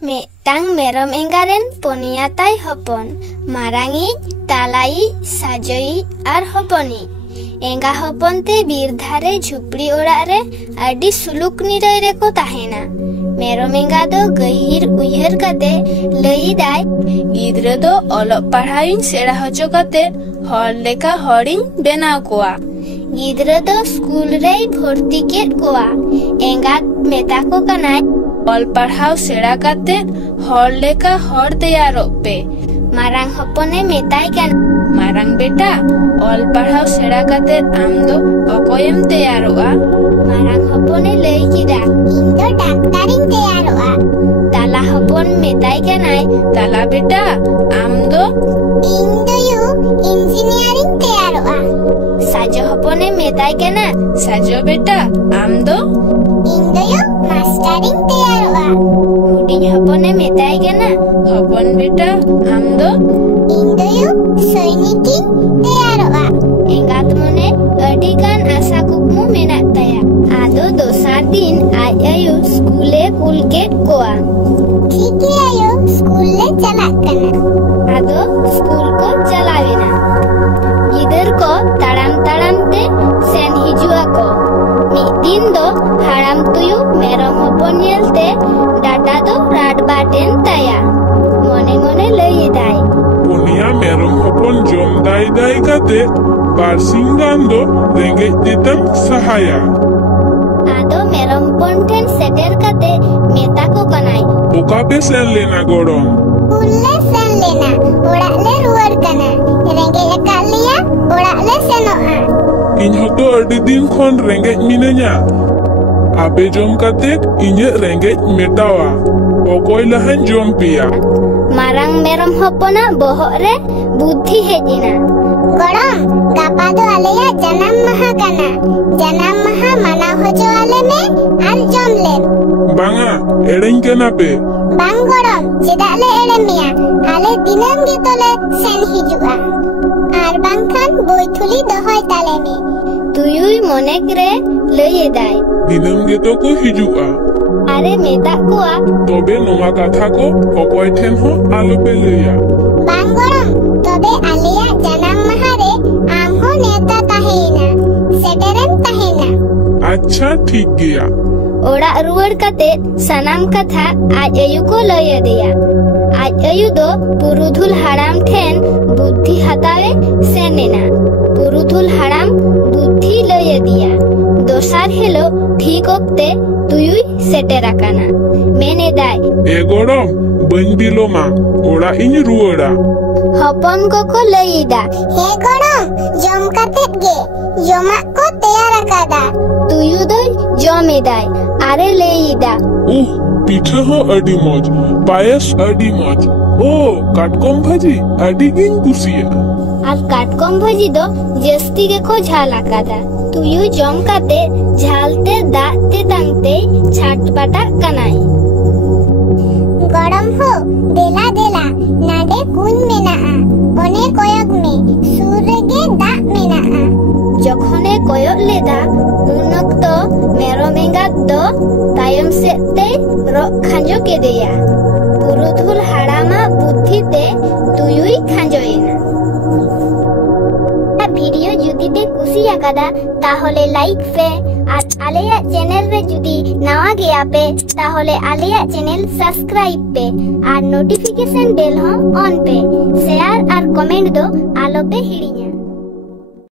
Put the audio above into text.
Metang merom engaren ponia tai hopon, marangi, talai, sajoi ar hoponi. Enga hopon te bir dhare झुपड़ी ओड़ा रे आडी सुलुक निराय रे को ताहेना। मेरम एंगा दो गहिर उयहर कते लई दाय गिद्रा दो अलग पढ़ाइन सेड़ा हजो कते हर लेका हरिन बेनाव कोआ। गिद्रा दो स्कूल रे भर्ती केट कोआ। एंगा मेता को कनाय ऑल पढ़ाव सेड़ा कते हर लेका हर तैयारो पे। मारांग हपने मेताय कन मारांग बेटा ऑल पढ़ाव सेड़ा कते आम दो अकोयम तैयारोआ। मारांग हपने लई किदा इन दो डाक्टरिन तैयारोआ। ताला हपन मेताय कनाय ताला बेटा आम दो इन दो यू इंजीनियरिंग तैयारोआ। साजो हपने मेताय कना साजो बेटा आम दो इन दो यू मास्टरिंग तैयारोआ। हुडिंग हपने मेताय कना हपन बेटा आम दो इन दो यू सैनिकिन तैयारोआ। एंगात मने अडिगान आशा कुकमु मेनाक ताया। आदो दोसार दिन आज आयु स्कूले कुलकेट कोआ। ठीक है आयु स्कूले चलाक कना। आदो स्कूल को चलावेना। गिदर को ताड़ाम ताड़ाम ते सेन हिजुआ को। मिद दिन दो हाड़ाम तुयु मेरम हपन नेलते डाटा दो राड बाटेन ताया। मने मने लई दाय पुनिया मेरम हपन जम दाय दाय कते बारसिंगान दो रेंगे दितम सहाया। आदो मेरम पंठेन सेटर कते मेता को कनाय ओका पे सेन लेना गोड़म उल्ले सेन लेना ओड़ा ले रुवर कना रेंगे एकालिया ओड़ा ले सेनोआ। इन हतो अडी दिन खन रेंगे मिनेnya abe jom kate inye रेंगे मेटावा ओकोय लहन जम पिया। मारांग मेरम हपना बोहग रे बुद्धि हेजिना गड़म गापा दो आलेया जन्म माहा कना। जन्म माहा माना होजो आले में आर जम ले बांगा एड़ें कना पे बांग गड़म चेदा ले एड़े मिया आले दिनम गे तोले सेन हिजुआ आर बांखान बोइथुली दहोय ताले में तुयुई मोनेक रे लई दाय दिनम गे तो को हिजुआ। अरे मेता कोआ तबे नोमा कथा को अकोय ठेन हो आलो पे लइया बांग गड़म तबे आलेया जन्म माहा रे आम हो नेता ताहेना सेटेरम ताहेना। अच्छा ठीक गया। ओड़ा रुवर कते सनाम कथा आज आयु को लय दिया। आज आयु दो पुरुधुल हाड़ाम ठेन बुद्धि हतावे सेनेना। पुरुधुल हाड़ाम बुद्धि लय दिया। दोसार हेलो ठीक ओक्ते तुयुई सेटेराकाना मेने दाय ए गोड़म बन बिलोमा ओड़ा इन रुवड़ा। हपन को लईदा हे गोड़म जम कतेत गे जमा को तैयार अकादा तुयु दो जमेदाय आरे लईदा। पिठा हो अडी मौज पायस अडी मौज ओ काटकम भाजी अडी गिन कुसिया। आर काटकम भाजी दो जस्ती के को झाल अकादा तुयु जम कते झालते दाते तंगते छाटपटा कनाई। गरम हो देला देला नाडे कुन मेनाआ ओने कोयक में सूरगे दा मेनाआ। जखने कोयक लेदा उन अक्तो मेरम एंगात दो तायम सेते रक खांजो केदेया। पुरुधुल हाड़ामा बुद्धिते तुयुई खांजोएना। भिडियो जुदी पे कुसी आकादा ताहले लाइक पे और आलेया चैनल रे जुदी नवा गया पे ताहले आलेया चैनल सब्सक्राइब पे और नोटिफिकेशन बेल हो ऑन पे शेयर और कमेंट दो आलो पे हिड़िया।